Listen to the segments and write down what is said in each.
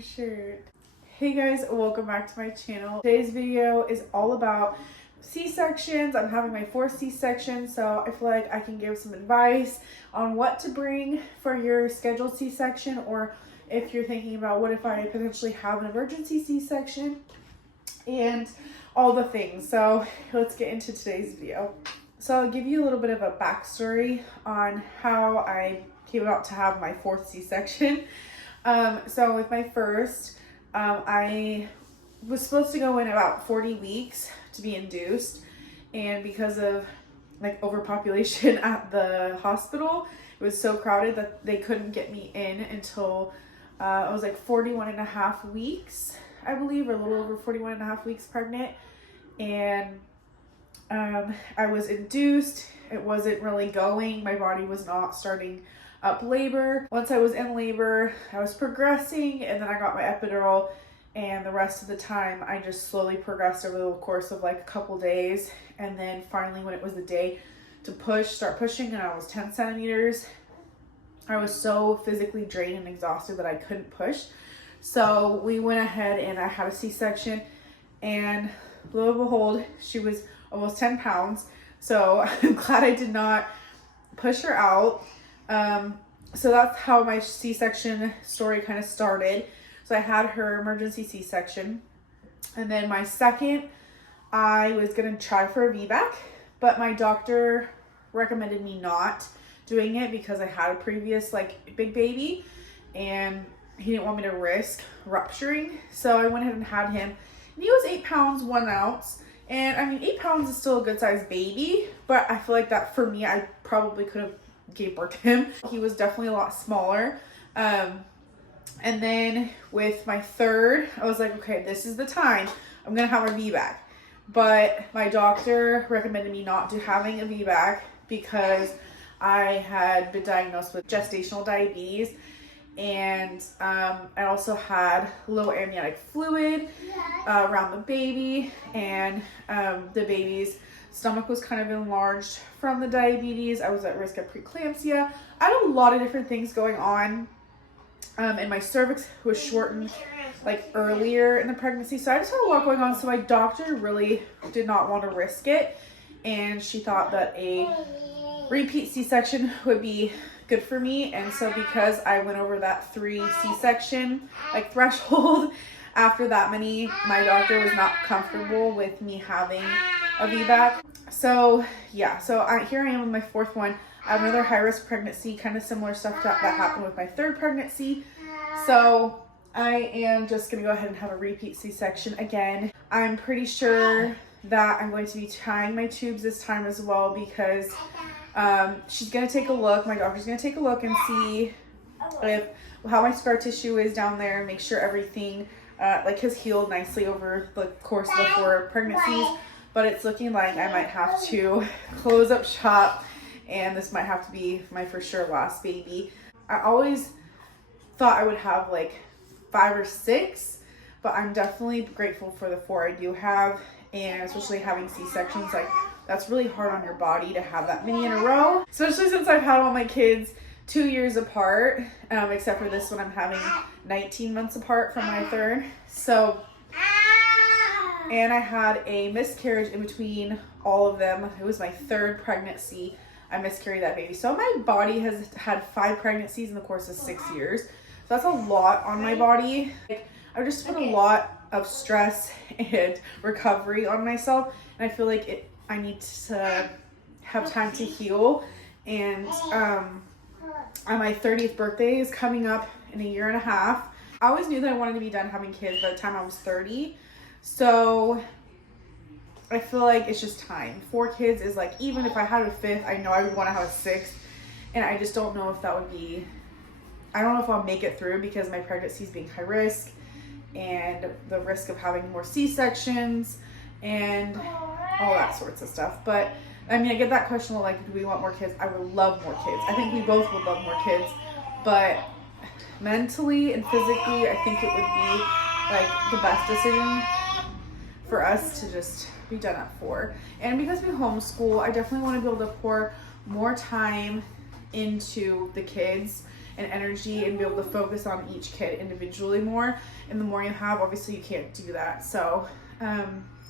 your shirt. Hey guys, welcome back to my channel. Today's video is all about C-sections. I'm having my fourth C-section, so I feel like I can give some advice on what to bring for your scheduled C-section, or if you're thinking about what if I potentially have an emergency C-section and all the things. So let's get into today's video. So I'll give you a little bit of a backstory on how I came about to have my fourth C-section. So with my first, I was supposed to go in about 40 weeks to be induced, and because of like overpopulation at the hospital, it was so crowded that they couldn't get me in until I was like 41 and a half weeks, I believe, or a little over 41 and a half weeks pregnant. And I was induced. It wasn't really going. My body was not starting up labor. Once I was in labor, I was progressing, and then I got my epidural, and the rest of the time I just slowly progressed over the course of like a couple days. And then finally, when it was the day to start pushing, and I was 10 centimeters, I was so physically drained and exhausted that I couldn't push. So we went ahead and I had a C-section, and lo and behold, she was almost 10 pounds. So I'm glad I did not push her out. So that's how my C-section story kind of started. So I had her emergency C-section, and then my second, I was going to try for a VBAC, but my doctor recommended me not doing it because I had a previous like big baby, and he didn't want me to risk rupturing. So I went ahead and had him, and he was 8 pounds, 1 ounce. And I mean, 8 pounds is still a good sized baby, but I feel like that for me, I probably could have gave birth to him. He was definitely a lot smaller. And then with my third, I was like, okay, this is the time. I'm going to have a VBAC. But my doctor recommended me not to having a VBAC because I had been diagnosed with gestational diabetes. And I also had low amniotic fluid around the baby, and the baby's stomach was kind of enlarged from the diabetes. I was at risk of preeclampsia. I had a lot of different things going on, and my cervix was shortened like earlier in the pregnancy. So I just had a lot going on. So my doctor really did not want to risk it, and she thought that a repeat C-section would be good for me. And so because I went over that 3 C-section like threshold, after that many, my doctor was not comfortable with me having a VBAC. So yeah, so here I am with my fourth one. I have another high-risk pregnancy, kind of similar stuff that happened with my third pregnancy. So I am just gonna go ahead and have a repeat C-section again. I'm pretty sure that I'm going to be tying my tubes this time as well, because she's gonna take a look. My doctor's gonna take a look and see how my scar tissue is down there, make sure everything has healed nicely over the course of the 4 pregnancies. But it's looking like I might have to close up shop, and this might have to be my for sure last baby. I always thought I would have like 5 or 6, but I'm definitely grateful for the 4 I do have, and especially having C-sections, like that's really hard on your body to have that many in a row, especially since I've had all my kids 2 years apart, except for this one I'm having 19 months apart from my third. So, and I had a miscarriage in between all of them. It was my third pregnancy. I miscarried that baby. So my body has had 5 pregnancies in the course of 6 years. So that's a lot on my body. I've just put a lot of stress and recovery on myself, and I feel like I need to have time to heal. And my 30th birthday is coming up in a year and a half. I always knew that I wanted to be done having kids by the time I was 30. So I feel like it's just time. 4 kids is like, even if I had a 5th, I know I would want to have a 6th. And I just don't know if that would be, I don't know if I'll make it through, because my pregnancy is being high risk, and the risk of having more C-sections and all that sorts of stuff. But I mean, I get that question, like, do we want more kids? I would love more kids. I think we both would love more kids, but mentally and physically, I think it would be like the best decision for us to just be done at 4. And because we homeschool, I definitely want to be able to pour more time into the kids and energy and be able to focus on each kid individually more. And the more you have, obviously you can't do that. So yeah,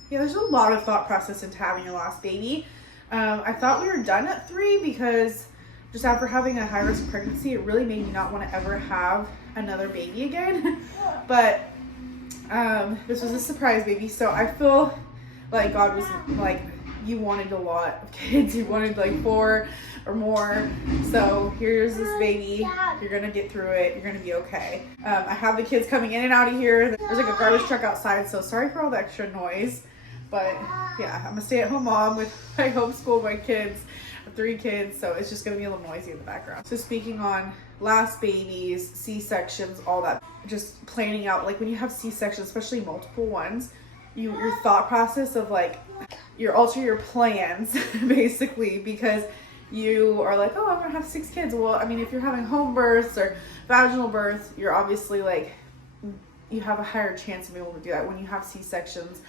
there's a lot of thought process into having your last baby. I thought we were done at 3 because just after having a high risk pregnancy, it really made me not want to ever have another baby again. But this was a surprise baby, so I feel like God was like, you wanted a lot of kids. You wanted like 4 or more. So here's this baby. You're gonna get through it. You're gonna be okay. I have the kids coming in and out of here. There's like a garbage truck outside, so sorry for all the extra noise. But yeah, I'm a stay-at-home mom with I homeschool my kids, 3 kids, so it's just gonna be a little noisy in the background. So speaking on last babies, C-sections, all that, just planning out, like when you have C-sections, especially multiple ones, your thought process of like, you alter your plans basically, because you are like, oh, I'm gonna have 6 kids. Well, I mean, if you're having home births or vaginal births, you're obviously like, you have a higher chance of being able to do that. When you have C-sections,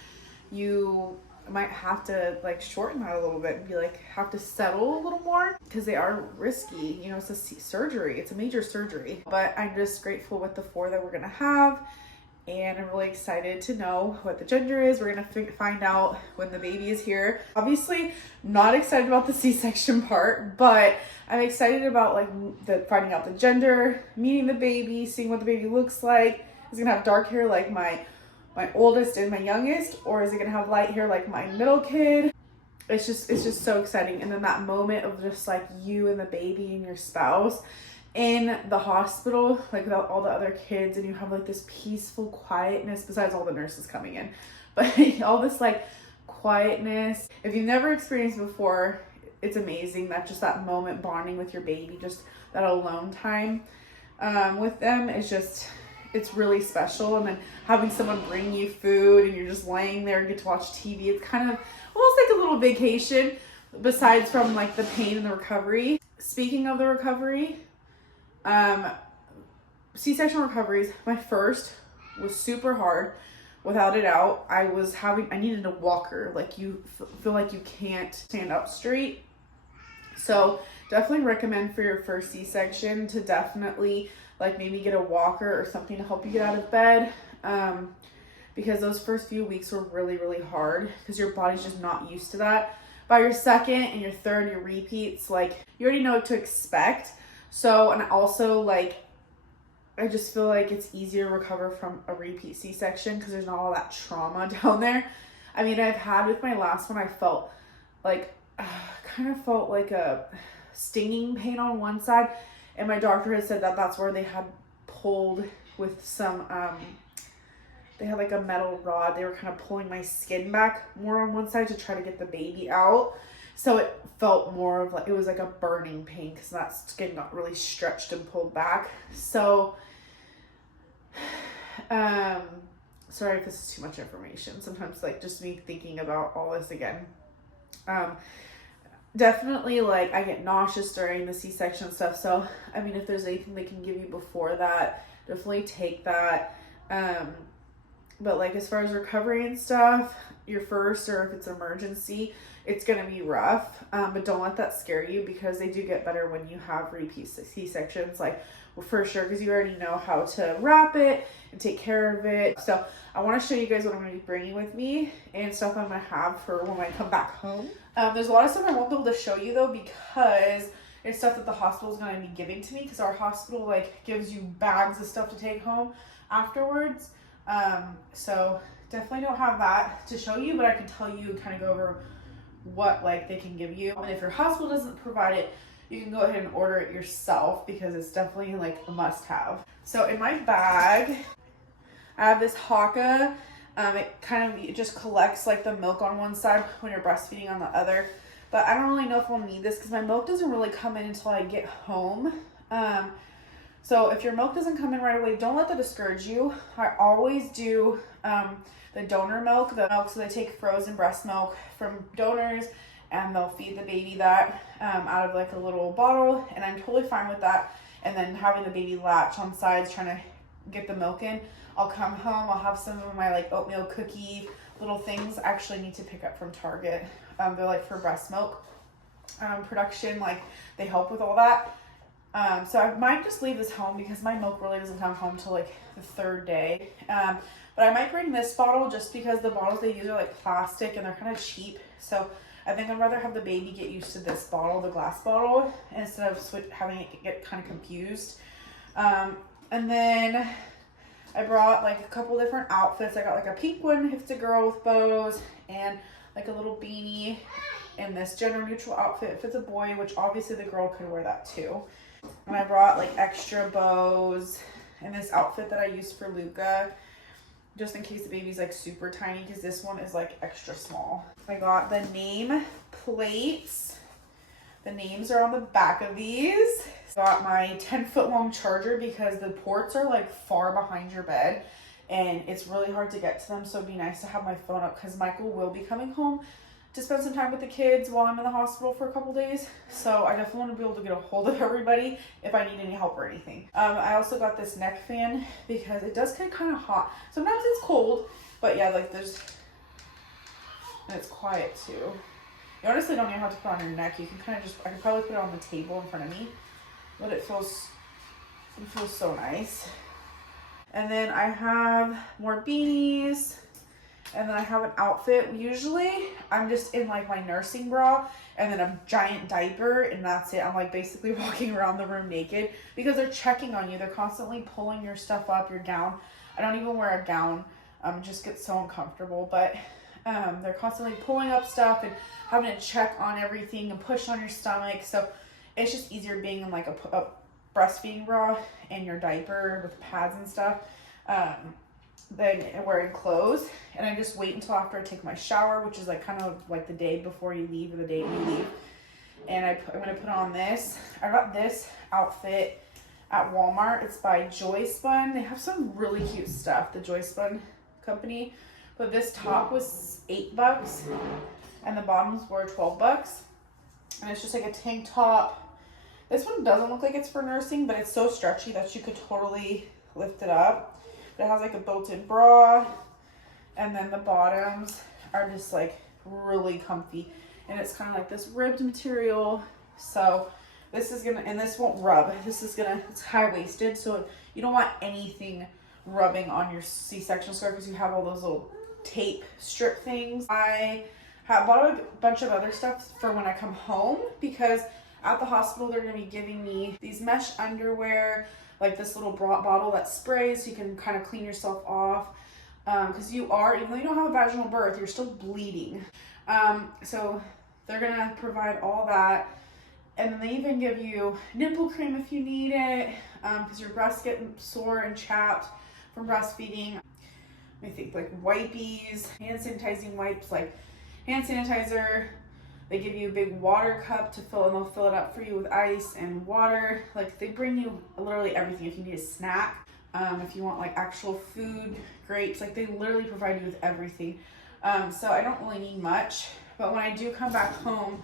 you might have to like shorten that a little bit and be like, have to settle a little more because they are risky. You know, it's a surgery. It's a major surgery. But I'm just grateful with the 4 that we're gonna have. And I'm really excited to know what the gender is. We're gonna find out when the baby is here. Obviously, not excited about the C-section part, but I'm excited about like finding out the gender, meeting the baby, seeing what the baby looks like. Is it gonna have dark hair like my oldest and my youngest, or is it gonna have light hair like my middle kid? It's just so exciting. And then that moment of just like you and the baby and your spouse in the hospital, like without all the other kids, and you have like this peaceful quietness besides all the nurses coming in, but all this like quietness. If you've never experienced before, it's amazing. That just that moment bonding with your baby, just that alone time with them is just, it's really special. And then having someone bring you food and you're just laying there and get to watch TV. It's kind of almost like a little vacation besides from like the pain and the recovery. Speaking of the recovery, C-section recoveries, my first was super hard, without a doubt. I needed a walker. Like you feel like you can't stand up straight. So definitely recommend for your first C-section to definitely like maybe get a walker or something to help you get out of bed. Because those first few weeks were really, really hard because your body's just not used to that. By your second and your third, your repeats, like you already know what to expect. So, and also like, I just feel like it's easier to recover from a repeat C-section because there's not all that trauma down there. I mean, I've had with my last one, I felt like, kind of felt like a stinging pain on one side. And my doctor had said that that's where they had pulled with some, they had like a metal rod. They were kind of pulling my skin back more on one side to try to get the baby out. So it felt more of like, it was like a burning pain because that skin got really stretched and pulled back. So, sorry if this is too much information. Sometimes like just me thinking about all this again. Definitely like I get nauseous during the C-section stuff. So, I mean, if there's anything they can give you before that, definitely take that. But like as far as recovery and stuff, your first, or if it's an emergency, it's going to be rough. But don't let that scare you because they do get better when you have repeat C-sections, like well, for sure, because you already know how to wrap it and take care of it. So I want to show you guys what I'm going to be bringing with me and stuff I'm going to have for when I come back home. There's a lot of stuff I won't be able to show you though because it's stuff that the hospital is going to be giving to me because our hospital like gives you bags of stuff to take home afterwards. So definitely don't have that to show you, but I can tell you, kind of go over what like they can give you. And if your hospital doesn't provide it, you can go ahead and order it yourself because it's definitely like a must have. So in my bag, I have this Haakaa. It just collects like the milk on one side when you're breastfeeding on the other. But I don't really know if I'll need this because my milk doesn't really come in until I get home. So if your milk doesn't come in right away, don't let that discourage you. I always do the donor milk, so they take frozen breast milk from donors and they'll feed the baby that out of like a little bottle, and I'm totally fine with that. And then having the baby latch on sides trying to get the milk in. I'll come home, I'll have some of my like oatmeal cookie little things. I actually need to pick up from Target. They're like for breast milk production, like they help with all that. So I might just leave this home because my milk really doesn't come home till like the third day. But I might bring this bottle just because the bottles they use are like plastic and they're kind of cheap. So I think I'd rather have the baby get used to this bottle, the glass bottle, instead of having it get kind of confused. And then I brought like a couple different outfits. I got like a pink one if it's a girl with bows, and like a little beanie, and this gender neutral outfit if it's a boy, which obviously the girl could wear that too. And I brought like extra bows and this outfit that I used for Luca, just in case the baby's like super tiny, because this one is like extra small. I got the name plates. The names are on the back of these. Got my 10-foot long charger because the ports are like far behind your bed and it's really hard to get to them, so it'd be nice to have my phone up because Michael will be coming home to spend some time with the kids while I'm in the hospital for a couple days. So I definitely want to be able to get a hold of everybody if I need any help or anything. I also got this neck fan because it does get kind of hot. Sometimes it's cold, but yeah, like and it's quiet too. You honestly don't even have to put it on your neck. You can kind of I could probably put it on the table in front of me, but it feels so nice. And then I have more beanies. And then I have an outfit. Usually I'm just in like my nursing bra and then a giant diaper and that's it. I'm like basically walking around the room naked because they're checking on you. They're constantly pulling your stuff up, your gown. I don't even wear a gown. It just gets so uncomfortable. But they're constantly pulling up stuff and having to check on everything and push on your stomach. So it's just easier being in like a breastfeeding bra and your diaper with pads and stuff. Than wearing clothes. And I just wait until after I take my shower, which is like kind of like the day before you leave or the day you leave. And I'm gonna put on this. I got this outfit at Walmart. It's by Joyspun. They have some really cute stuff, the Joyspun company. But this top was $8 and the bottoms were $12. And it's just like a tank top. This one doesn't look like it's for nursing, but it's so stretchy that you could totally lift it up. It has like a built-in bra, and then the bottoms are just like really comfy, and it's kind of like this ribbed material. So this is gonna, and this won't rub. It's high-waisted, so you don't want anything rubbing on your C-section skirt because you have all those little tape strip things. I have bought a bunch of other stuff for when I come home because at the hospital they're gonna be giving me these mesh underwear, like this little bottle that sprays so you can kind of clean yourself off, because even though you don't have a vaginal birth, you're still bleeding. So they're gonna provide all that, and then they even give you nipple cream if you need it, because your breasts get sore and chapped from breastfeeding. I think like wipies, hand sanitizing wipes, like hand sanitizer. They give you a big water cup to fill, and they'll fill it up for you with ice and water. Like they bring you literally everything. If you need a snack, if you want like actual food, grapes, like they literally provide you with everything. So I don't really need much, but when I do come back home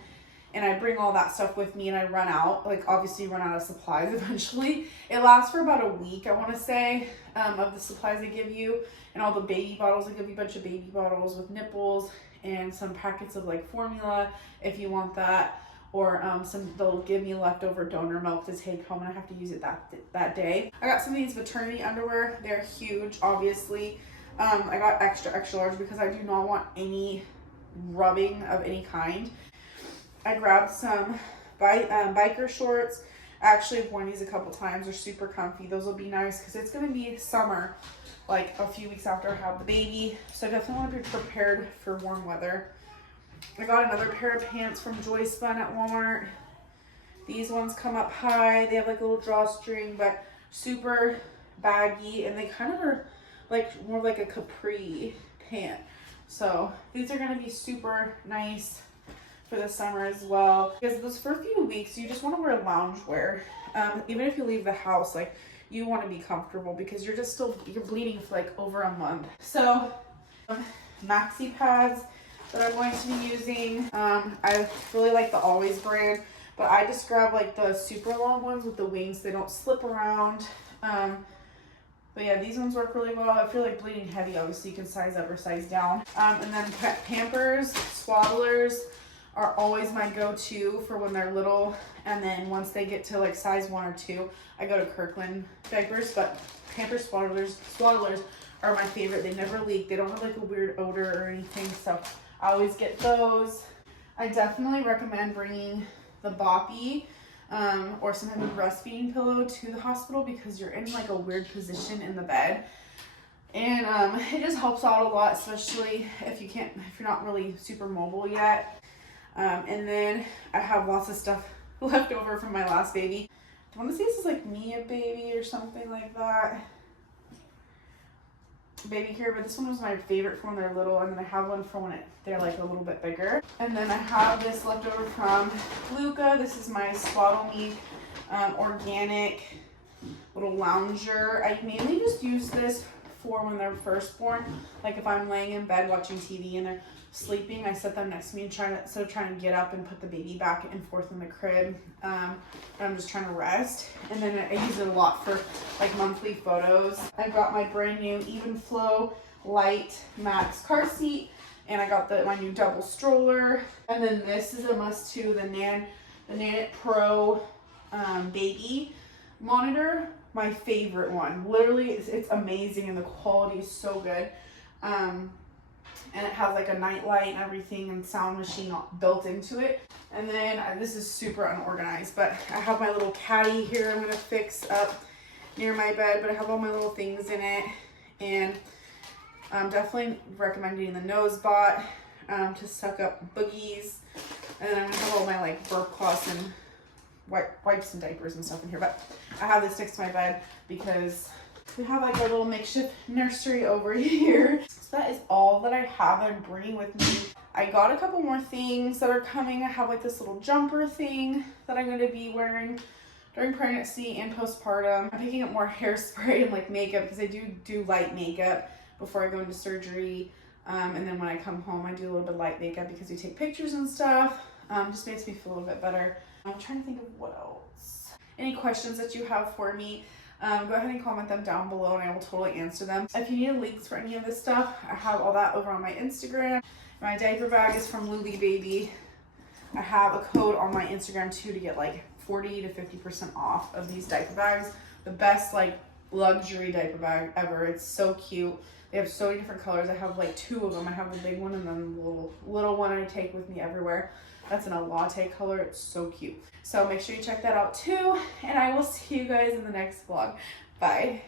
and I bring all that stuff with me and I run out, like obviously run out of supplies eventually. It lasts for about a week, I want to say, of the supplies they give you, and all the baby bottles. They give you a bunch of baby bottles with nipples and some packets of like formula if you want that, or they'll give me leftover donor milk to take home and I have to use it that day. I got some of these maternity underwear. They're huge, obviously. I got extra large because I do not want any rubbing of any kind. I grabbed some biker shorts. I actually have worn these a couple times. They're super comfy. Those will be nice because it's going to be summer, like a few weeks after I have the baby. So I definitely want to be prepared for warm weather. I got another pair of pants from Joyspun at Walmart. These ones come up high. They have like a little drawstring, but super baggy, and they kind of are like more like a capri pant. So these are going to be super nice for the summer as well, because those first few weeks you just want to wear loungewear. Even if you leave the house, like you want to be comfortable because you're bleeding for like over a month. So maxi pads that I'm going to be using. I really like the Always brand, but I just grab like the super long ones with the wings. They don't slip around. But yeah, these ones work really well. If you're like bleeding heavy, obviously you can size up or size down. And then Pampers Swaddlers are always my go-to for when they're little, and then once they get to like size 1 or 2, I go to Kirkland diapers. But Pampers Swaddlers are my favorite. They never leak. They don't have like a weird odor or anything, so I always get those. I definitely recommend bringing the Boppy or some type of breastfeeding pillow to the hospital, because you're in like a weird position in the bed, and it just helps out a lot, especially if you're not really super mobile yet. And then I have lots of stuff left over from my last baby. I want to say this is like Mia Baby or something like that. Baby care, but this one was my favorite for when they're little, and then I have one for when they're like a little bit bigger. And then I have this left over from Luca. This is my Swaddle Me organic little lounger. I mainly just use this for when they're first born. Like if I'm laying in bed watching TV and they're sleeping, I set them next to me and instead of trying to get up and put the baby back and forth in the crib, I'm just trying to rest. And then I use it a lot for like monthly photos. I got my brand new Even Flow Light Max car seat, and I got my new double stroller. And then this is a must too, the Nanit Pro baby monitor. My favorite one. Literally, it's amazing, and the quality is so good. And it has like a night light and everything, and sound machine built into it. And then this is super unorganized, but I have my little caddy here I'm gonna fix up near my bed, but I have all my little things in it. And I'm definitely recommending the NoseBot to suck up boogies. And then I'm gonna have all my like burp cloths and wipes and diapers and stuff in here. But I have this next to my bed because we have like a little makeshift nursery over here. So that is all that I have I'm bringing with me. I got a couple more things that are coming. I have like this little jumper thing that I'm going to be wearing during pregnancy and postpartum. I'm picking up more hairspray and like makeup, because I do light makeup before I go into surgery. And then when I come home, I do a little bit of light makeup because we take pictures and stuff. Just makes me feel a little bit better. I'm trying to think of what else. Any questions that you have for me, go ahead and comment them down below, and I will totally answer them. If you need links for any of this stuff, I have all that over on my Instagram. My diaper bag is from Luli Baby. I have a code on my Instagram too to get like 40 to 50% off of these diaper bags. The best like luxury diaper bag ever. It's so cute. They have so many different colors. I have like 2 of them. I have the big one and then the little one I take with me everywhere. That's in a latte color. It's so cute. So make sure you check that out too. And I will see you guys in the next vlog. Bye.